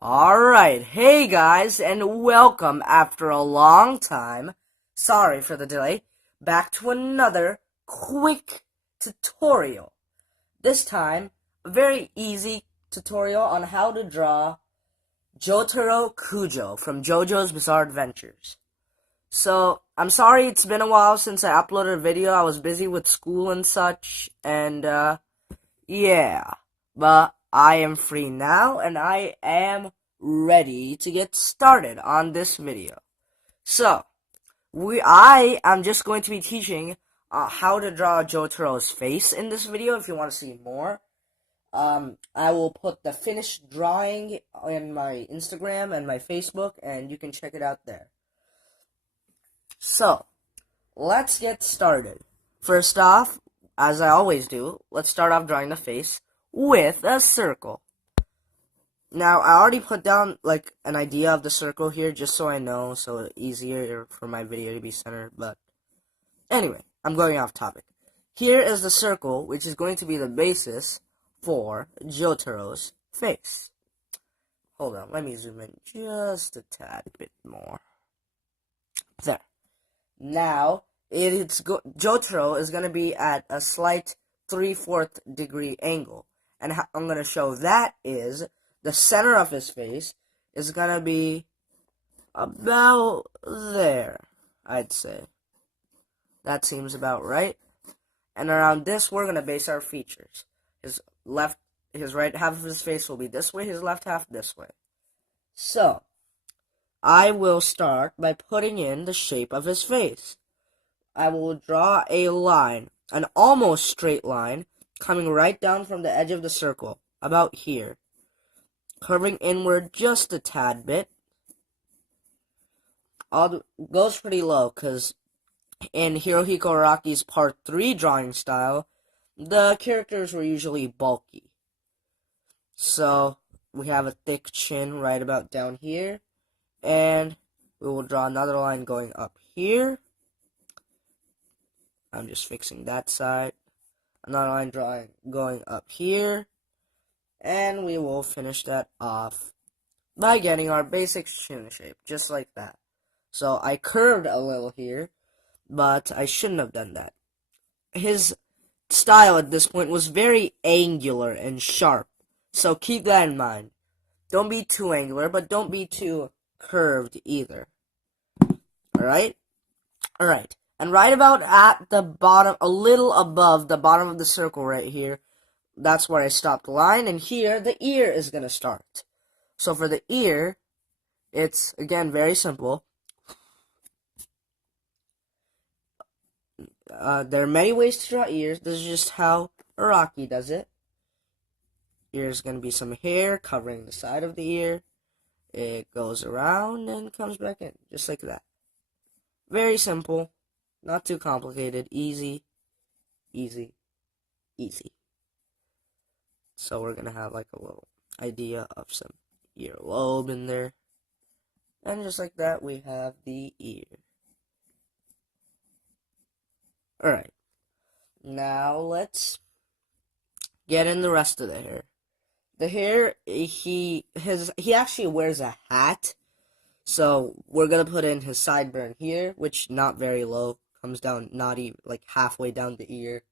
Alright, hey guys, and welcome after a long time, sorry for the delay, back to another quick tutorial. This time, a very easy tutorial on how to draw Jotaro Kujo from JoJo's Bizarre Adventures. So, I'm sorry it's been a while since I uploaded a video. I was busy with school and such, and yeah, but I am free now, and I am ready to get started on this video. So, I am just going to be teaching how to draw Jotaro's face in this video. If you want to see more, I will put the finished drawing in my Instagram and my Facebook, and you can check it out there. So, let's get started. First off, as I always do, let's start off drawing the face with a circle. Now, I already put down, like, an idea of the circle here, just so I know, so it's easier for my video to be centered, but anyway, I'm going off topic. Here is the circle, which is going to be the basis for Jotaro's face. Hold on, let me zoom in just a tad bit more. There. Now, Jotaro is going to be at a slight 3/4 degree angle, and how I'm going to show that is the center of his face is going to be about there, I'd say. That seems about right. And around this, we're going to base our features. His right half of his face will be this way, his left half this way. So, I will start by putting in the shape of his face. I will draw a line, an almost straight line, coming right down from the edge of the circle, about here. Curving inward just a tad bit. Goes pretty low, because in Hirohiko Araki's Part 3 drawing style, the characters were usually bulky. So, we have a thick chin right about down here, and we will draw another line going up here. I'm just fixing that side. Another line going up here. And we will finish that off by getting our basic chin shape, just like that. So I curved a little here, but I shouldn't have done that. His style at this point was very angular and sharp, so keep that in mind. Don't be too angular, but don't be too curved either. Alright? Alright. And right about at the bottom, a little above the bottom of the circle right here, that's where I stopped the line, and here the ear is going to start. So for the ear, it's, again, very simple. There are many ways to draw ears. This is just how Araki does it. Here's going to be some hair covering the side of the ear. It goes around and comes back in, just like that. Very simple. Not too complicated. Easy, easy, easy. So we're going to have like a little idea of some earlobe in there. And just like that, we have the ear. Alright. Now let's get in the rest of the hair. The hair, he actually wears a hat. So we're going to put in his sideburn here, which not very low. Comes down not even like halfway down the ear.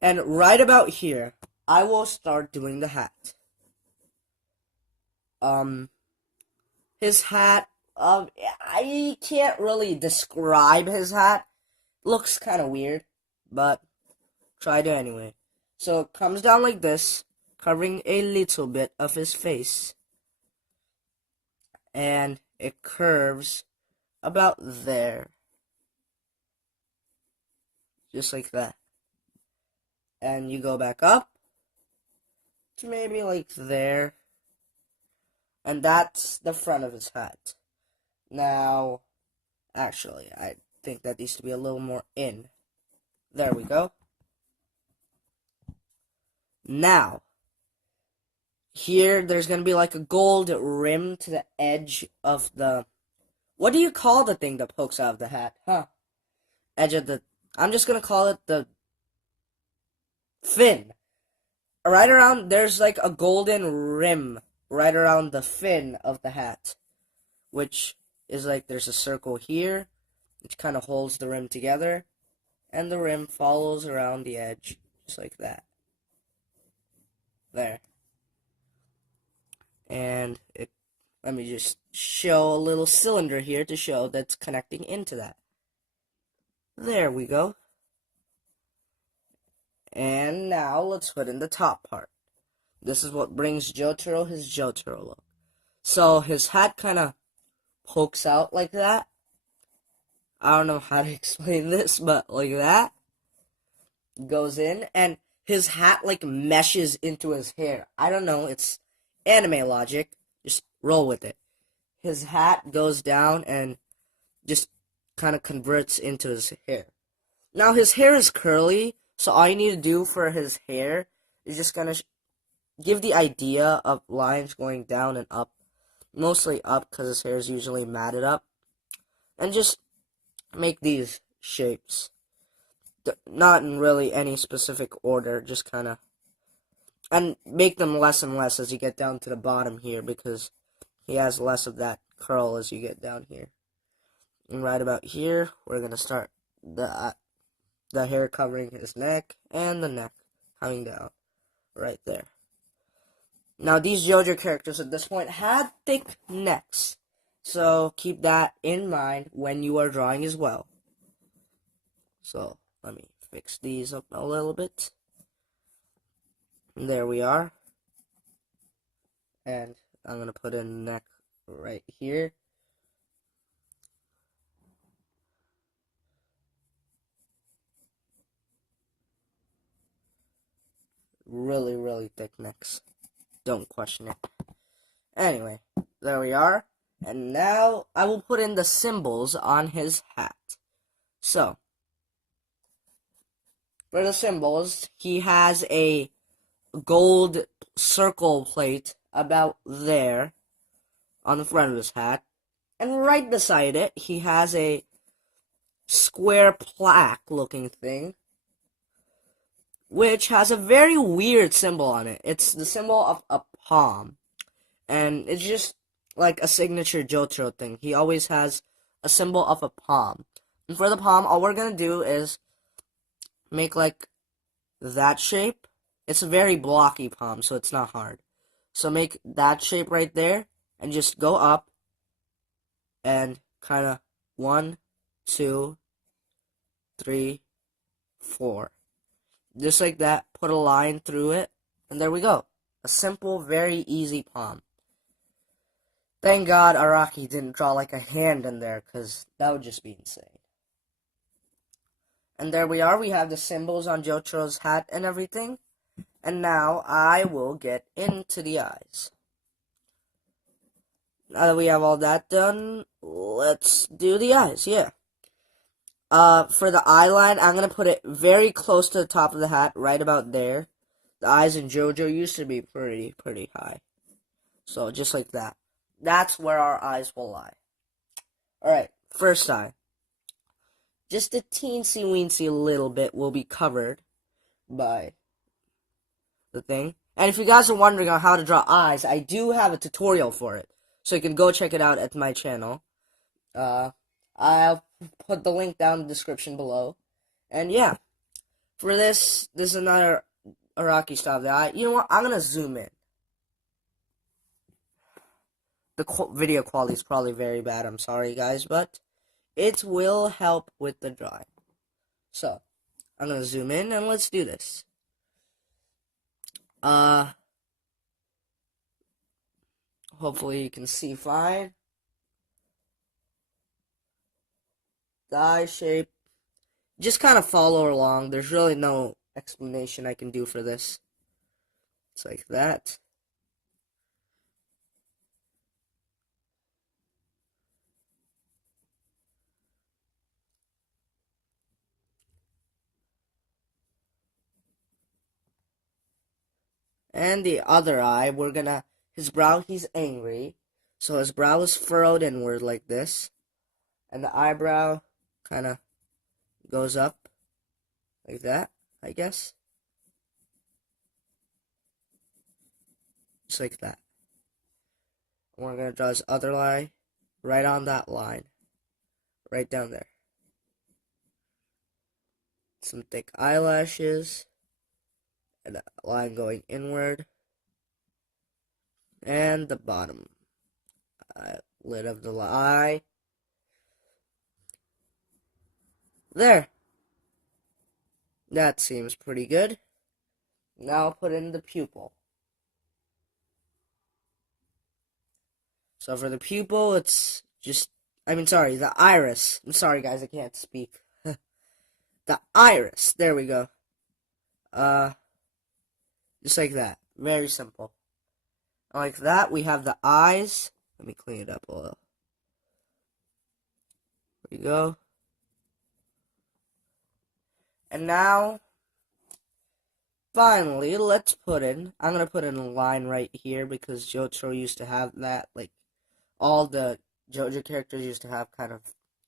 And right about here, I will start doing the hat. His hat, I can't really describe his hat. Looks kind of weird, but try to anyway. So it comes down like this, covering a little bit of his face. And it curves about there. Just like that. And you go back up to maybe like there. And that's the front of his hat. Now, actually, I think that needs to be a little more in. There we go. Now, here there's going to be like a gold rim to the edge of the... What do you call the thing that pokes out of the hat? Edge of the... I'm just going to call it the fin. Right around, there's like a golden rim right around the fin of the hat, which is like there's a circle here, which kind of holds the rim together, and the rim follows around the edge, just like that. There. And let me just show a little cylinder here to show that's connecting into that. There we go. And now let's put in the top part. This is what brings Jotaro his Jotaro look. So his hat kind of pokes out like that. I don't know how to explain this, but like that. Goes in, and his hat like meshes into his hair. I don't know, it's anime logic. Just roll with it. His hat goes down and just kind of converts into his hair. Now his hair is curly, so all you need to do for his hair is just gonna give the idea of lines going down and up. Mostly up, because his hair is usually matted up. And just make these shapes. Not in really any specific order, just kind of. And make them less and less as you get down to the bottom here, because he has less of that curl as you get down here. And right about here, we're going to start the hair covering his neck, and the neck coming down right there. Now, these JoJo characters at this point had thick necks, so keep that in mind when you are drawing as well. So, let me fix these up a little bit. And there we are. And I'm going to put in the neck right here. Really, really thick necks. Don't question it. Anyway, there we are. And now I will put in the symbols on his hat. So, for the symbols, he has a gold circle plate about there on the front of his hat. And right beside it, he has a square plaque looking thing, which has a very weird symbol on it. It's the symbol of a palm. And it's just like a signature Jotaro thing. He always has a symbol of a palm. And for the palm, all we're going to do is make like that shape. It's a very blocky palm, so it's not hard. So make that shape right there, and just go up, and kind of 1, 2, 3, 4. Just like that, put a line through it, and there we go. A simple, very easy palm. Thank God Araki didn't draw like a hand in there, because that would just be insane. And there we are, we have the symbols on Jotaro's hat and everything. And now I will get into the eyes. Now that we have all that done, let's do the eyes, yeah. For the eye line, I'm going to put it very close to the top of the hat, right about there. The eyes in JoJo used to be pretty high. So, just like that. That's where our eyes will lie. Alright, first eye. Just a teensy-weensy little bit will be covered by the thing. And if you guys are wondering on how to draw eyes, I do have a tutorial for it. So you can go check it out at my channel. I'll put the link down in the description below. And yeah, for this is another Araki style of the eye. You know what? I'm going to zoom in. The video quality is probably very bad. I'm sorry, guys, but it will help with the drawing. So, I'm going to zoom in and let's do this. Hopefully you can see fine. The eye shape. Just kind of follow along. There's really no explanation I can do for this. It's like that. And the other eye, we're gonna, his brow, he's angry. So his brow is furrowed inward like this. And the eyebrow kind of goes up like that, I guess. just like that. We're going to draw his other eye right on that line. Right down there. Some thick eyelashes. And a line going inward. And the bottom lid of the eye. There. That seems pretty good. Now I'll put in the pupil. So for the pupil, it's just, the iris. I'm sorry, guys, I can't speak. The iris. There we go. Just like that. Very simple. Like that, we have the eyes. Let me clean it up a little. There we go. And now, finally, let's put in, I'm going to put in a line right here because Jotaro used to have that, like, all the JoJo characters used to have kind of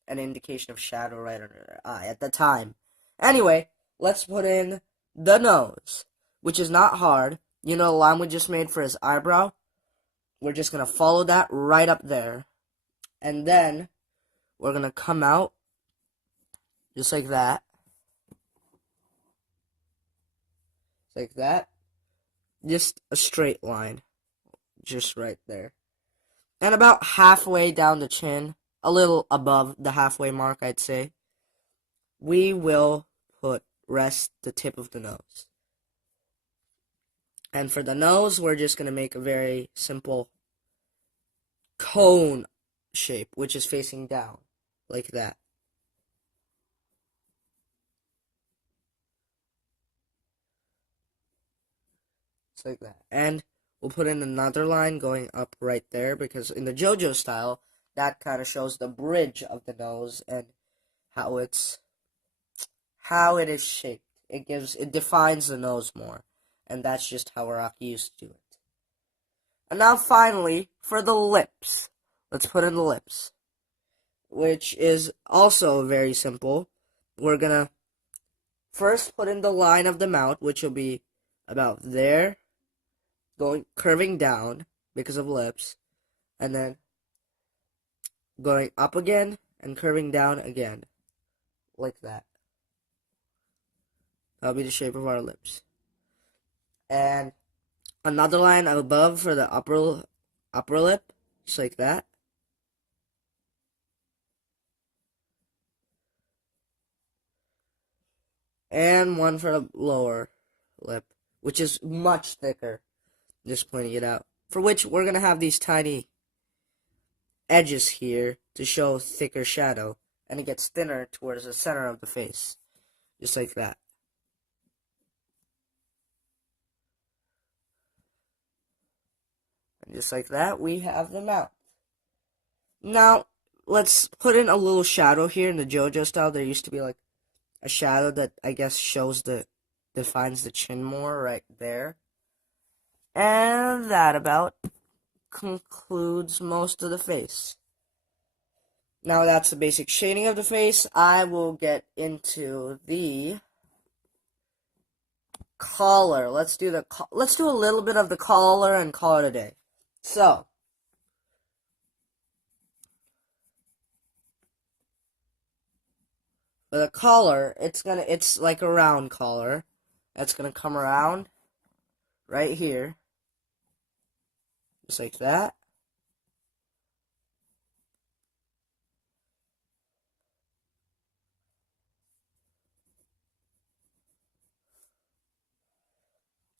an indication of shadow right under their eye at the time. Anyway, let's put in the nose, which is not hard. You know the line we just made for his eyebrow? We're just going to follow that right up there. And then, we're going to come out just like that. Like that. Just a straight line. Just right there. And about halfway down the chin, a little above the halfway mark, I'd say, we will rest the tip of the nose. And for the nose, we're just going to make a very simple cone shape, which is facing down, like that. Like that. And we'll put in another line going up right there because in the JoJo style, that kind of shows the bridge of the nose and how it is shaped. It defines the nose more. And that's just how Araki used to do it. And now finally, for the lips. Let's put in the lips. Which is also very simple. We're gonna first put in the line of the mouth, which will be about there. Curving down because of lips, and then going up again and curving down again, like that. That'll be the shape of our lips. And another line above for the upper lip, just like that. And one for the lower lip, which is much thicker. Just pointing it out. For which we're going to have these tiny edges here to show thicker shadow. And it gets thinner towards the center of the face. Just like that. And just like that, we have the mouth. Now, let's put in a little shadow here in the JoJo style. There used to be like a shadow that I guess defines the chin more right there. And that about concludes most of the face. Now that's the basic shading of the face. I will get into the collar. Let's do a little bit of the collar and call it a day. So, for the collar, it's like a round collar. That's gonna come around right here. Just like that.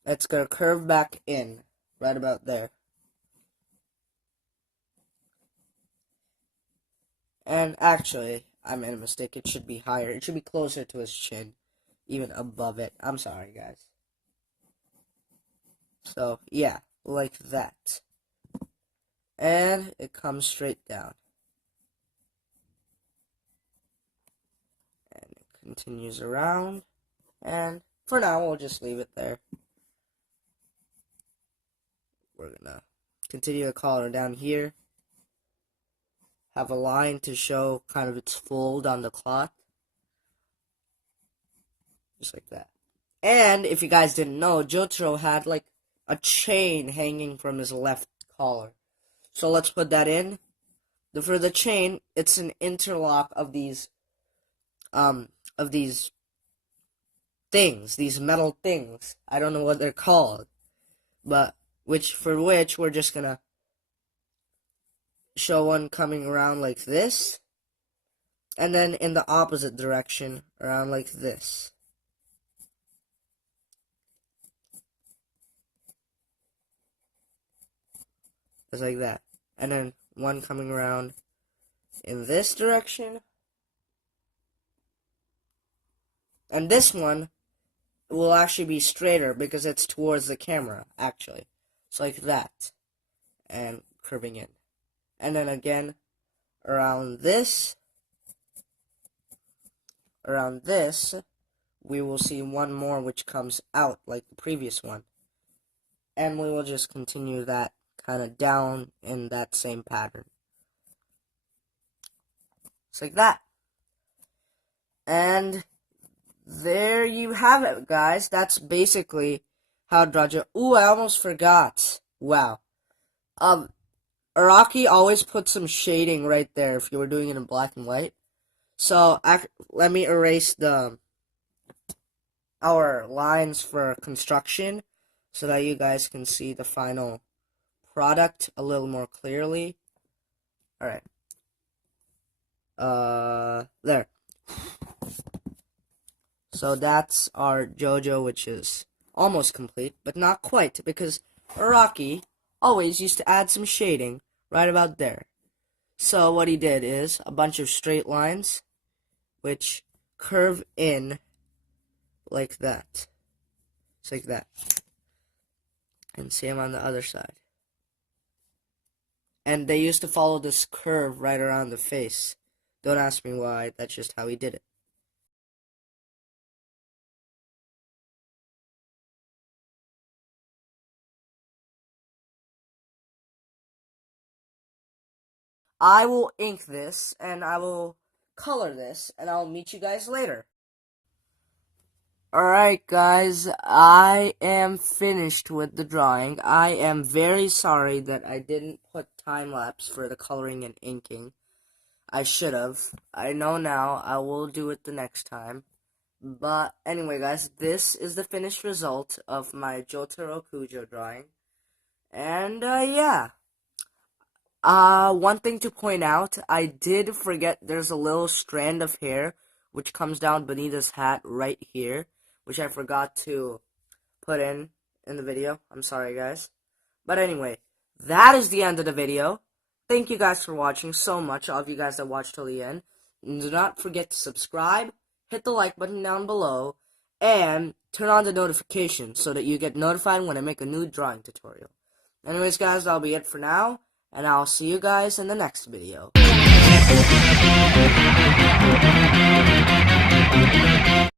It's going to curve back in, right about there. And actually, I made a mistake. It should be higher. It should be closer to his chin, even above it. I'm sorry, guys. So, yeah, like that. And it comes straight down. And it continues around. And for now, we'll just leave it there. We're going to continue the collar down here. Have a line to show kind of its fold on the cloth. Just like that. And if you guys didn't know, Jotaro had like a chain hanging from his left collar. So let's put that in. For the chain, it's an interlock of these things, these metal things. I don't know what they're called, but which we're just gonna show one coming around like this, and then in the opposite direction around like this. Just like that. And then one coming around in this direction. And this one will actually be straighter because it's towards the camera, actually. So like that. And curving in. And then again, around this, we will see one more which comes out like the previous one. And we will just continue that kind of down in that same pattern. Just like that. And there you have it, guys. That's basically how to draw JoJo. Ooh, I almost forgot. Wow. Araki always puts some shading right there if you were doing it in black and white. So, let me erase our lines for construction so that you guys can see the final product a little more clearly. Alright. There. So that's our JoJo, which is almost complete, but not quite, because Araki always used to add some shading right about there. So what he did is a bunch of straight lines, which curve in like that. Just like that. And same on the other side. And they used to follow this curve right around the face. Don't ask me why, that's just how he did it. I will ink this, and I will color this, and I'll meet you guys later. Alright guys, I am finished with the drawing. I am very sorry that I didn't put time-lapse for the coloring and inking. I should have. I know now, I will do it the next time. But anyway guys, this is the finished result of my Jotaro Kujo drawing. And yeah. One thing to point out, I did forget there's a little strand of hair which comes down beneath his hat right here, which I forgot to put in the video. I'm sorry, guys. But anyway, that is the end of the video. Thank you guys for watching so much, all of you guys that watched till the end. And do not forget to subscribe, hit the like button down below, and turn on the notifications so that you get notified when I make a new drawing tutorial. Anyways, guys, that'll be it for now. And I'll see you guys in the next video.